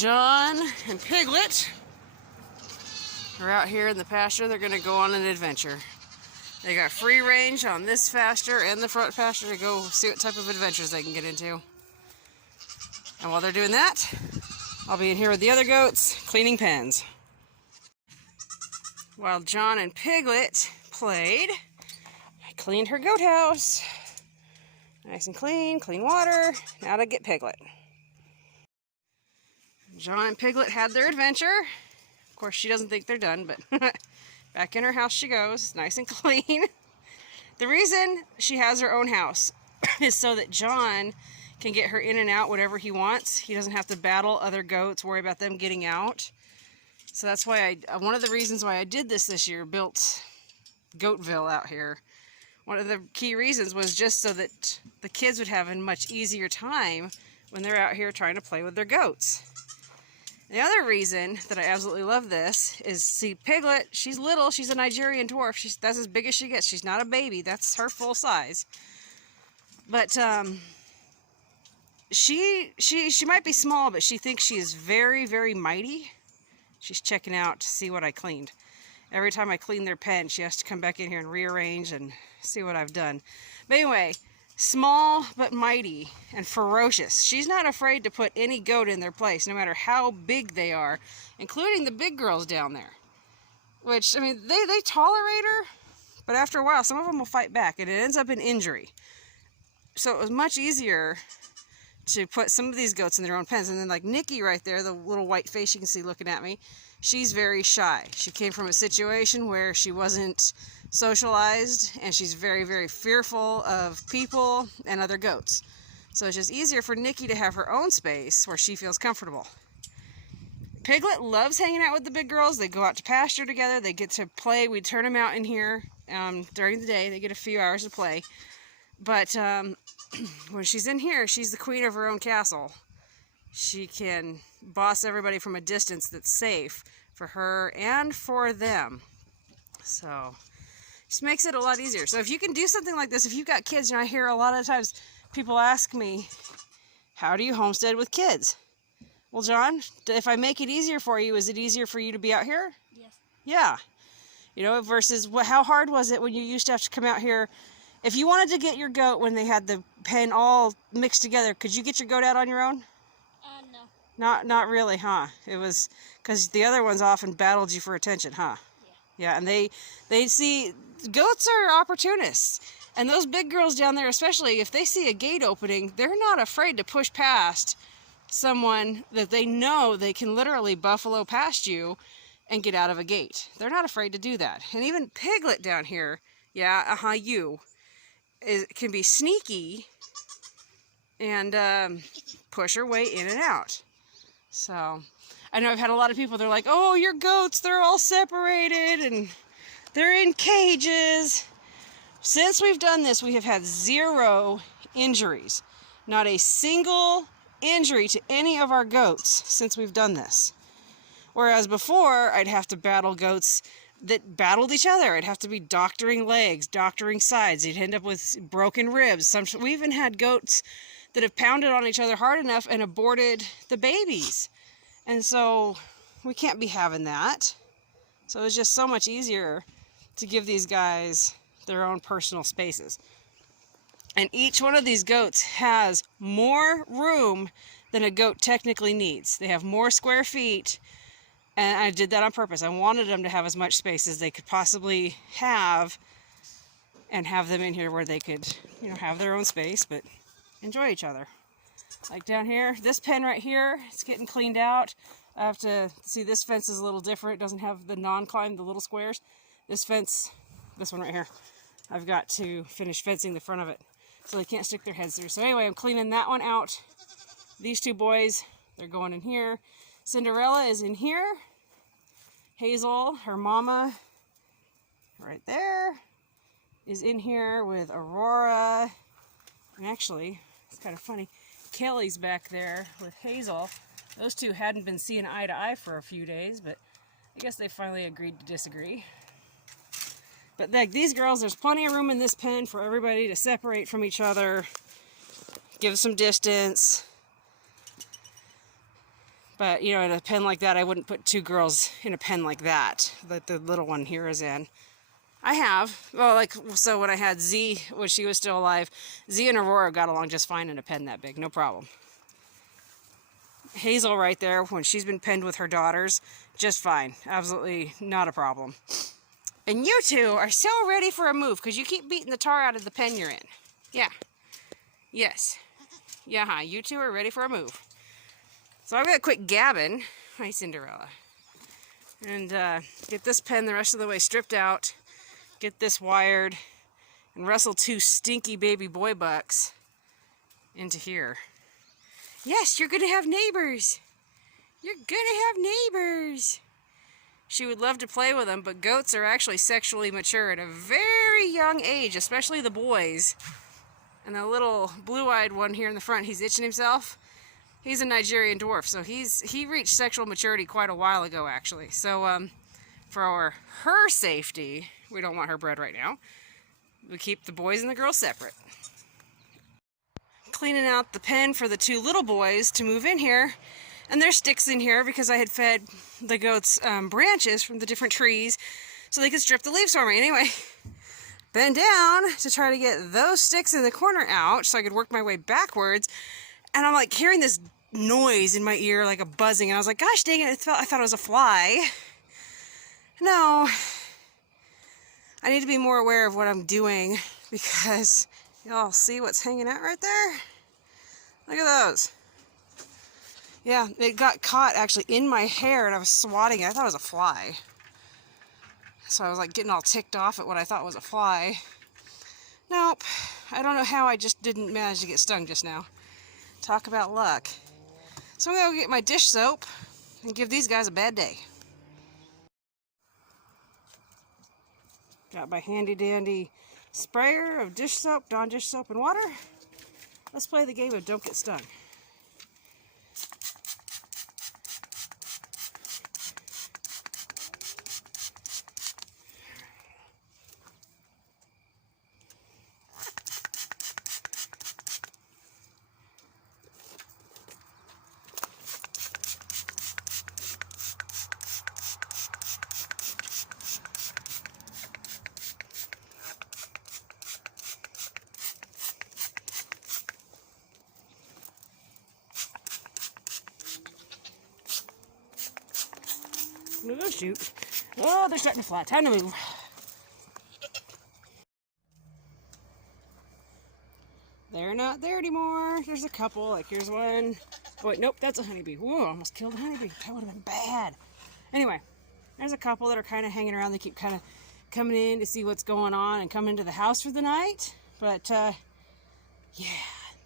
John and Piglet are out here in the pasture. They're going to go on an adventure. They got free range on this pasture and the front pasture to go see what type of adventures they can get into. And while they're doing that, I'll be in here with the other goats cleaning pens. While John and Piglet played, I cleaned her goat house. Nice and clean, clean water. Now to get Piglet. John and Piglet had their adventure. Of course, she doesn't think they're done, but back in her house she goes, nice and clean. The reason she has her own house is so that John can get her in and out whatever he wants. He doesn't have to battle other goats, worry about them getting out. So that's why one of the reasons why I did this year, built Goatville out here. One of the key reasons was just so that the kids would have a much easier time when they're out here trying to play with their goats. The other reason that I absolutely love this is, see, Piglet, she's little, she's a Nigerian dwarf, that's as big as she gets. She's not a baby, that's her full size. But she might be small, but she thinks she is very, very mighty. She's checking out to see what I cleaned. Every time I clean their pen, she has to come back in here and rearrange and see what I've done. But anyway, small but mighty and ferocious. She's not afraid to put any goat in their place, no matter how big they are, including the big girls down there. Which, I mean, they tolerate her, but after a while, some of them will fight back, and it ends up in injury. So it was much easier to put some of these goats in their own pens. And then like Nikki right there, the little white face you can see looking at me, she's very shy. She came from a situation where she wasn't socialized, and she's very, very fearful of people and other goats. So it's just easier for Nikki to have her own space where she feels comfortable. Piglet loves hanging out with the big girls. They go out to pasture together. They get to play. We turn them out in here during the day. They get a few hours to play. But when she's in here, she's the queen of her own castle. She can boss everybody from a distance that's safe for her and for them. So just makes it a lot easier. So if you can do something like this, if you've got kids, I hear a lot of times people ask me, how do you homestead with kids? Well, John, if I make it easier for you, is it easier for you to be out here? Yes. Yeah. You know, versus how hard was it when you used to have to come out here? If you wanted to get your goat when they had the pen all mixed together, could you get your goat out on your own? No. Not really, huh? It was because the other ones often battled you for attention, huh? Yeah, and they see, goats are opportunists. And those big girls down there, especially if they see a gate opening, they're not afraid to push past someone that they know they can literally buffalo past you and get out of a gate. They're not afraid to do that. And even Piglet down here, can be sneaky and push her way in and out. So I know I've had a lot of people, they're like, oh, your goats, they're all separated and they're in cages. Since we've done this, we have had 0 injuries. Not a single injury to any of our goats since we've done this. Whereas before, I'd have to battle goats that battled each other. I'd have to be doctoring legs, doctoring sides. You'd end up with broken ribs. We even had goats that have pounded on each other hard enough and aborted the babies. And so we can't be having that. So it's just so much easier to give these guys their own personal spaces. And each one of these goats has more room than a goat technically needs. They have more square feet. And I did that on purpose. I wanted them to have as much space as they could possibly have and have them in here where they could, have their own space, but enjoy each other. Like down here, this pen right here, it's getting cleaned out. I have to see, this fence is a little different. It doesn't have the non-climb, the little squares. This fence, this one right here, I've got to finish fencing the front of it so they can't stick their heads through. So anyway, I'm cleaning that one out. These 2 boys, they're going in here. Cinderella is in here. Hazel, her mama, right there, is in here with Aurora. And actually, it's kind of funny, Kelly's back there with Hazel. Those 2 hadn't been seeing eye to eye for a few days, but I guess they finally agreed to disagree. But like these girls, there's plenty of room in this pen for everybody to separate from each other, give some distance. But, you know, in a pen like that, I wouldn't put 2 girls in a pen like that the little one here is in. I have. Well, like, so when I had Z, when she was still alive, Z and Aurora got along just fine in a pen that big. No problem. Hazel right there, when she's been penned with her daughters, just fine. Absolutely not a problem. And you two are so ready for a move because you keep beating the tar out of the pen you're in. Yeah. Yes. Yeah, you two are ready for a move. So I'm going to quit gabbing. Hi, Cinderella. And get this pen the rest of the way stripped out. Get this wired. And wrestle 2 stinky baby boy bucks into here. Yes, you're going to have neighbors. You're going to have neighbors. She would love to play with them, but goats are actually sexually mature at a very young age, especially the boys. And the little blue-eyed one here in the front, he's itching himself. He's a Nigerian dwarf, so he reached sexual maturity quite a while ago, actually. So for her safety, we don't want her bred right now. We keep the boys and the girls separate. Cleaning out the pen for the 2 little boys to move in here. And there's sticks in here because I had fed the goats branches from the different trees so they could strip the leaves for me. Anyway, bend down to try to get those sticks in the corner out so I could work my way backwards. And I'm like hearing this noise in my ear, like a buzzing. And I was like, gosh dang it, I thought it was a fly. No. I need to be more aware of what I'm doing because y'all see what's hanging out right there? Look at those. Yeah, it got caught actually in my hair and I was swatting it. I thought it was a fly. So I was like getting all ticked off at what I thought was a fly. Nope. I don't know how I just didn't manage to get stung just now. Talk about luck. So I'm going to go get my dish soap and give these guys a bad day. Got my handy dandy sprayer of dish soap, Dawn dish soap and water. Let's play the game of don't get stung. Oh, shoot. Oh, they're starting to fly. Time to move. They're not there anymore. There's a couple. Like, here's one. Oh, wait, nope, that's a honeybee. Whoa, almost killed a honeybee. That would have been bad. Anyway, there's a couple that are kind of hanging around. They keep kind of coming in to see what's going on and coming into the house for the night. But, yeah,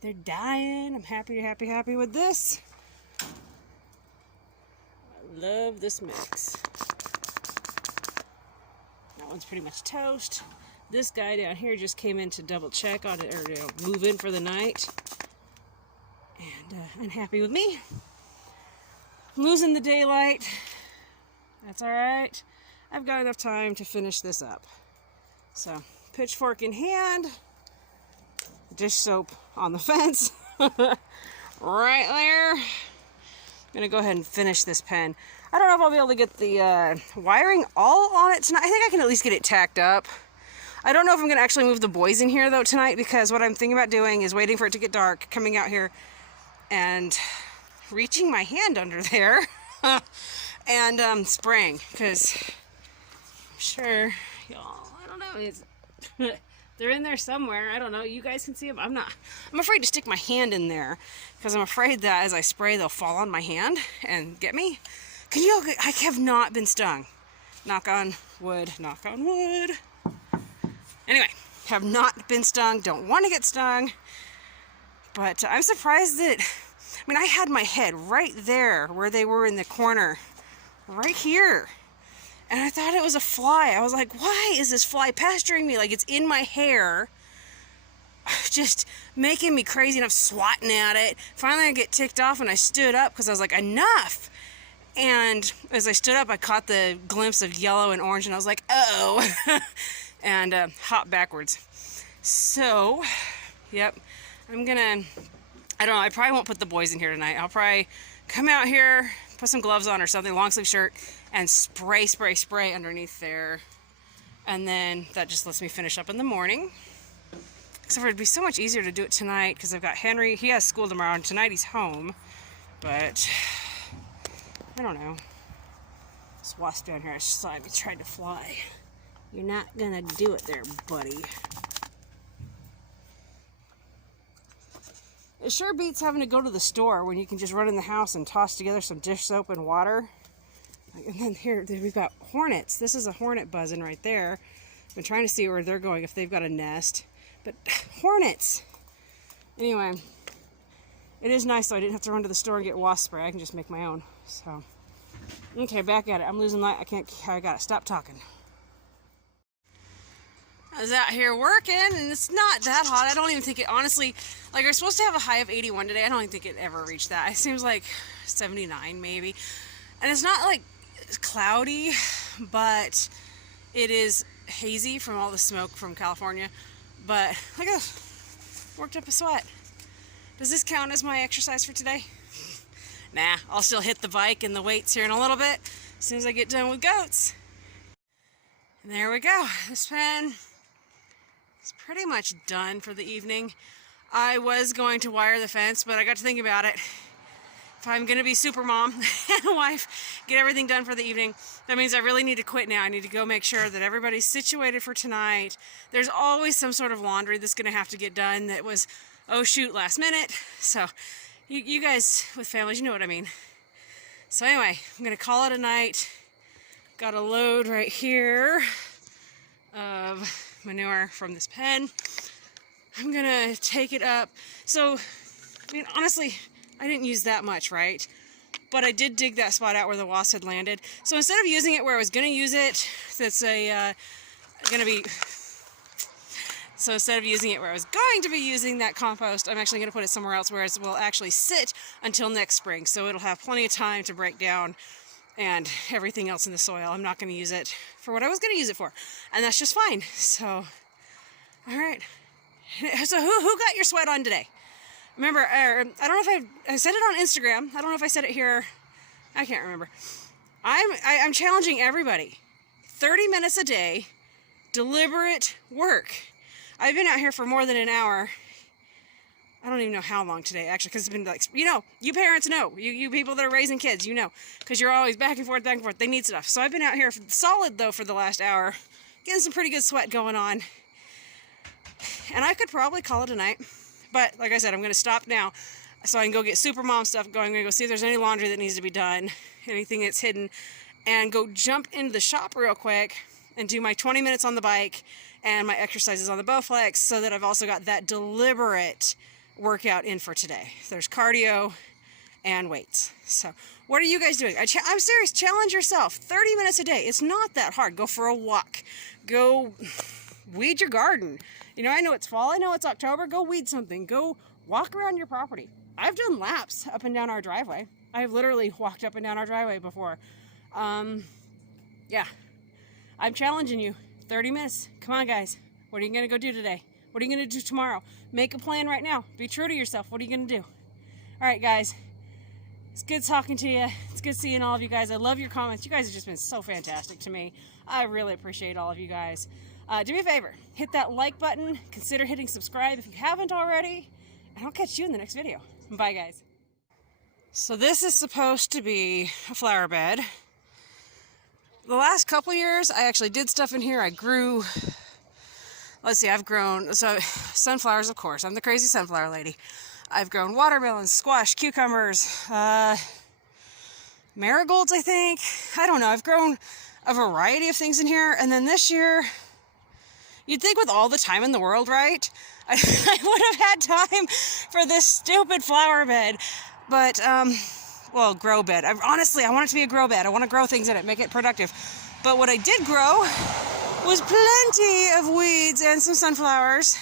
they're dying. I'm happy with this. Love this mix. That one's pretty much toast. This guy down here just came in to double check on it, or move in for the night. And I'm happy with me. I'm losing the daylight. That's alright. I've got enough time to finish this up. So, pitchfork in hand. Dish soap on the fence. Right there. I'm going to go ahead and finish this pen. I don't know if I'll be able to get the wiring all on it tonight. I think I can at least get it tacked up. I don't know if I'm going to actually move the boys in here though tonight, because what I'm thinking about doing is waiting for it to get dark, coming out here and reaching my hand under there and spraying, because I'm sure y'all, I don't know, it's they're in there somewhere. I don't know. You guys can see them. I'm afraid to stick my hand in there because I'm afraid that as I spray, they'll fall on my hand and get me. I have not been stung. Knock on wood. Knock on wood. Anyway, have not been stung. Don't want to get stung. But I'm surprised that, I mean, I had my head right there where they were in the corner. Right here. And I thought it was a fly. I was like, why is this fly pestering me? Like, it's in my hair. Just making me crazy, and I'm swatting at it. Finally, I get ticked off, and I stood up because I was like, enough. And as I stood up, I caught the glimpse of yellow and orange, and I was like, uh-oh. And hopped backwards. So, yep. I'm going to, I don't know, I probably won't put the boys in here tonight. I'll probably come out here, put some gloves on or something, long sleeve shirt, and spray underneath there. And then that just lets me finish up in the morning. Except for it'd be so much easier to do it tonight because I've got Henry. He has school tomorrow, and tonight he's home. But I don't know. This wasp down here saw me trying to fly. You're not gonna do it there, buddy. It sure beats having to go to the store when you can just run in the house and toss together some dish soap and water. And then here we've got hornets. This is a hornet buzzing right there. I've been trying to see where they're going, if they've got a nest. But hornets! Anyway, it is nice though. I didn't have to run to the store and get wasp spray. I can just make my own. So, okay, back at it. I'm losing light. I gotta stop talking. I was out here working and it's not that hot. I don't even think it, honestly, like we're supposed to have a high of 81 today. I don't even think it ever reached that. It seems like 79 maybe. And it's not like cloudy, but it is hazy from all the smoke from California. But look at this, worked up a sweat. Does this count as my exercise for today? Nah, I'll still hit the bike and the weights here in a little bit as soon as I get done with goats. And there we go. This pen is pretty much done for the evening. I was going to wire the fence, but I got to think about it. If I'm going to be super mom and a wife, get everything done for the evening, that means I really need to quit now. I need to go make sure that everybody's situated for tonight. There's always some sort of laundry that's going to have to get done that was, oh shoot, last minute. So you guys with families, you know what I mean. So anyway, I'm going to call it a night. Got a load right here of manure from this pen. I'm going to take it up. So, I mean, honestly, I didn't use that much, right? But I did dig that spot out where the wasp had landed. So instead of using it where I was going to use it, so instead of using it where I was going to be using that compost, I'm actually going to put it somewhere else where it will actually sit until next spring. So it'll have plenty of time to break down and everything else in the soil. I'm not going to use it for what I was going to use it for. And that's just fine. So, all right. So who got your sweat on today? Remember, I don't know if I said it on Instagram. I don't know if I said it here. I can't remember. I'm challenging everybody. 30 minutes a day, deliberate work. I've been out here for more than an hour. I don't even know how long today, actually, because it's been like, you know, you parents know. You people that are raising kids, you know, because you're always back and forth. They need stuff. So I've been out here solid, though, for the last hour, getting some pretty good sweat going on. And I could probably call it a night. But like I said, I'm going to stop now so I can go get super mom stuff going. I'm going to go see if there's any laundry that needs to be done, anything that's hidden, and go jump into the shop real quick and do my 20 minutes on the bike and my exercises on the Bowflex so that I've also got that deliberate workout in for today. There's cardio and weights. So what are you guys doing? I'm serious. Challenge yourself. 30 minutes a day. It's not that hard. Go for a walk. Go weed your garden. You know, I know it's fall, I know it's October, go weed something, go walk around your property. I've done laps up and down our driveway. I've literally walked up and down our driveway before. Yeah, I'm challenging you, 30 minutes. Come on guys, what are you gonna go do today? What are you gonna do tomorrow? Make a plan right now, be true to yourself, what are you gonna do? All right guys, it's good talking to you. It's good seeing all of you guys. I love your comments. You guys have just been so fantastic to me. I really appreciate all of you guys. Do me a favor, hit that like button, consider hitting subscribe if you haven't already, and I'll catch you in the next video. Bye guys. So this is supposed to be a flower bed. The last couple years I actually did stuff in here. I grew, let's see, I've grown, so sunflowers, of course, I'm the crazy sunflower lady. I've grown watermelons, squash, cucumbers, marigolds, I think. I don't know, I've grown a variety of things in here, and then this year, you'd think with all the time in the world, right? I would have had time for this stupid flower bed. But, well, grow bed. Honestly, I want it to be a grow bed. I want to grow things in it, make it productive. But what I did grow was plenty of weeds and some sunflowers.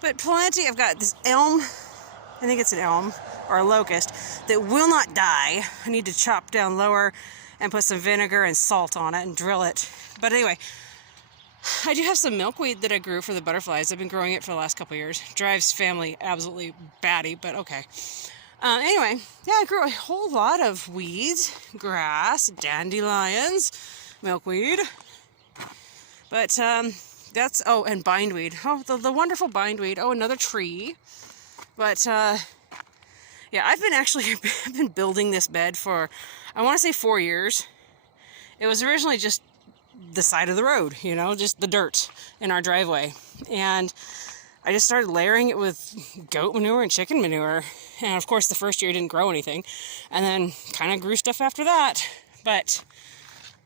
But plenty. I've got this elm, I think it's an elm, or a locust, that will not die. I need to chop down lower and put some vinegar and salt on it and drill it. But anyway, I do have some milkweed that I grew for the butterflies. I've been growing it for the last couple of years. Drives family absolutely batty, but okay. Anyway, yeah, I grew a whole lot of weeds, grass, dandelions, milkweed. But that's, oh, and bindweed. Oh, the wonderful bindweed. Oh, another tree. But yeah, I've been building this bed for, I want to say 4 years. It was originally just the side of the road, you know, just the dirt in our driveway. And I just started layering it with goat manure and chicken manure. And of course, the first year it didn't grow anything. And then kind of grew stuff after that. But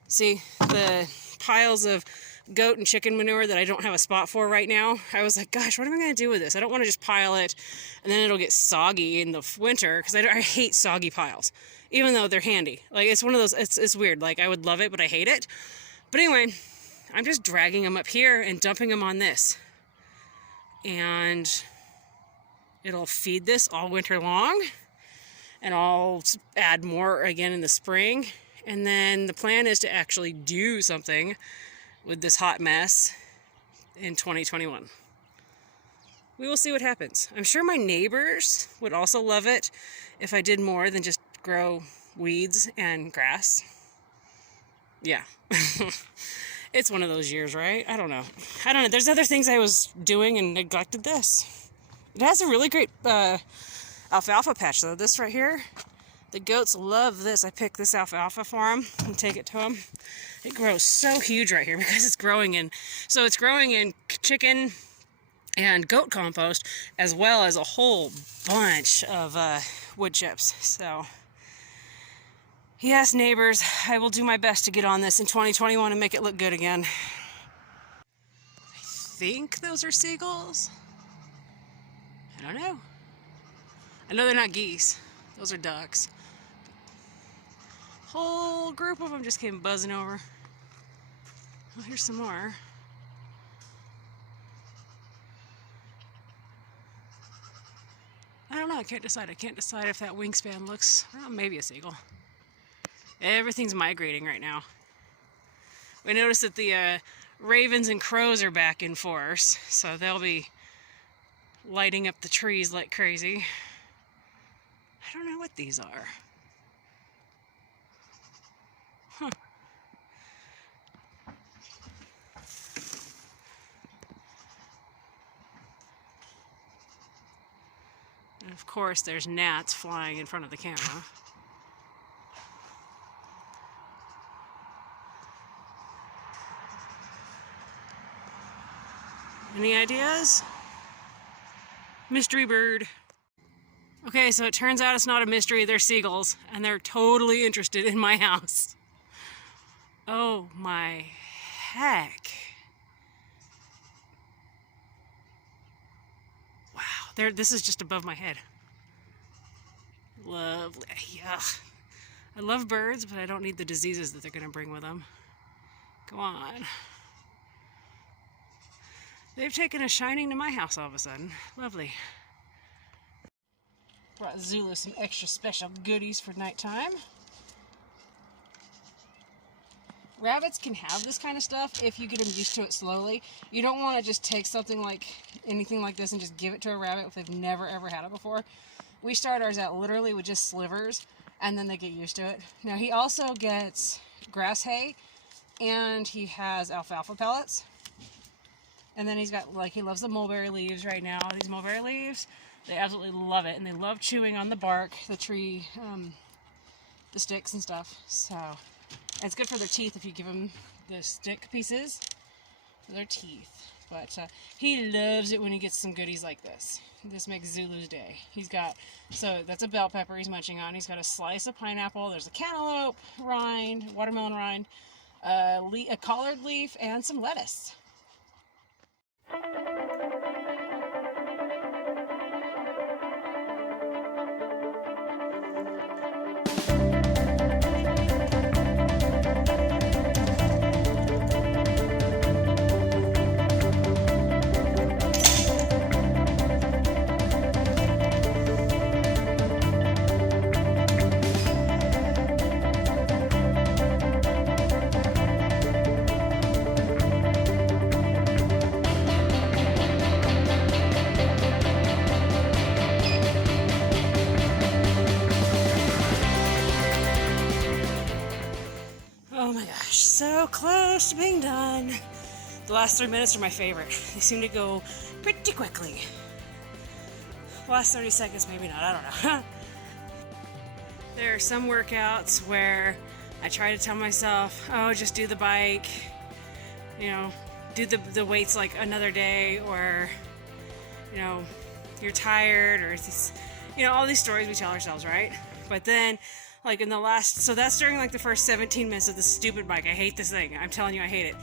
see, the piles of goat and chicken manure that I don't have a spot for right now, I was like, gosh, what am I going to do with this? I don't want to just pile it and then it'll get soggy in the winter, because I hate soggy piles, even though they're handy. Like, it's one of those, it's weird. Like, I would love it, but I hate it. But anyway, I'm just dragging them up here and dumping them on this. And it'll feed this all winter long, and I'll add more again in the spring. And then the plan is to actually do something with this hot mess in 2021. We will see what happens. I'm sure my neighbors would also love it if I did more than just grow weeds and grass. Yeah. It's one of those years, right? I don't know. There's other things I was doing and neglected this. It has a really great alfalfa patch, though. This right here, the goats love this. I pick this alfalfa for them and take it to them. It grows so huge right here because it's growing in chicken and goat compost, as well as a whole bunch of wood chips. So yes, neighbors, I will do my best to get on this in 2021 and make it look good again. I think those are seagulls. I don't know. I know they're not geese. Those are ducks. Whole group of them just came buzzing over. Oh, here's some more. I don't know. I can't decide. I can't decide if that wingspan looks, well, maybe a seagull. Everything's migrating right now. We noticed that the ravens and crows are back in force, so they'll be lighting up the trees like crazy. I don't know what these are. Huh. And of course, there's gnats flying in front of the camera. Any ideas? Mystery bird. Okay, so it turns out it's not a mystery. They're seagulls, and they're totally interested in my house. Oh my heck. Wow, this is just above my head. Lovely. Yeah. I love birds, but I don't need the diseases that they're going to bring with them. Go on. They've taken a shining to my house all of a sudden. Lovely. Brought Zulu some extra special goodies for nighttime. Rabbits can have this kind of stuff if you get them used to it slowly. You don't want to just take something like anything like this and just give it to a rabbit if they've never ever had it before. We start ours out literally with just slivers, and then they get used to it. Now he also gets grass hay, and he has alfalfa pellets. And then he's got, like, he loves the mulberry leaves right now. These mulberry leaves, they absolutely love it. And they love chewing on the bark, the tree, the sticks and stuff. So, and it's good for their teeth if you give them the stick pieces for their teeth. But he loves it when he gets some goodies like this. This makes Zulu's day. He's got, so that's a bell pepper he's munching on. He's got a slice of pineapple. There's a cantaloupe rind, watermelon rind, a collard leaf, and some lettuce. Oh my gosh, so close to being done. The last 3 minutes are my favorite. They seem to go pretty quickly. Last 30 seconds, maybe not, I don't know. There are some workouts where I try to tell myself, oh, just do the bike, you know, do the weights like another day, or, you know, you're tired, or these, you know, all these stories we tell ourselves, right? But then, like in the last, so that's during like the first 17 minutes of this stupid bike. I hate this thing. I'm telling you, I hate it.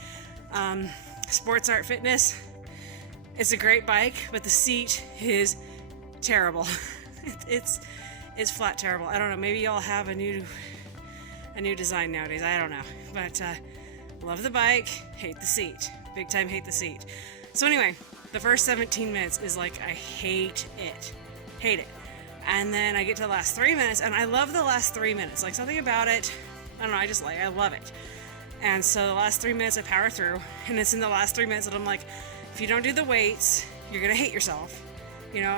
Sports Art Fitness, it's a great bike, but the seat is terrible. It's flat terrible. I don't know, maybe y'all have a new design nowadays, I don't know, but love the bike, hate the seat, big time hate the seat. So anyway, the first 17 minutes is like, I hate it, and then I get to the last 3 minutes, and I love the last 3 minutes, like something about it, I don't know, I love it. And so the last 3 minutes I power through, and it's in the last 3 minutes that I'm like, if you don't do the weights, you're gonna hate yourself, you know.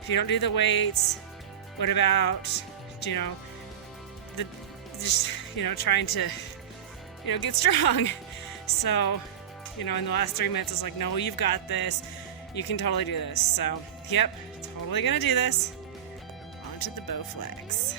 If you don't do the weights, what about, you know, just, you know, trying to, you know, get strong. So, you know, in the last 3 minutes, it's like, no, you've got this. You can totally do this. So, yep, totally gonna do this. On to the Bowflex.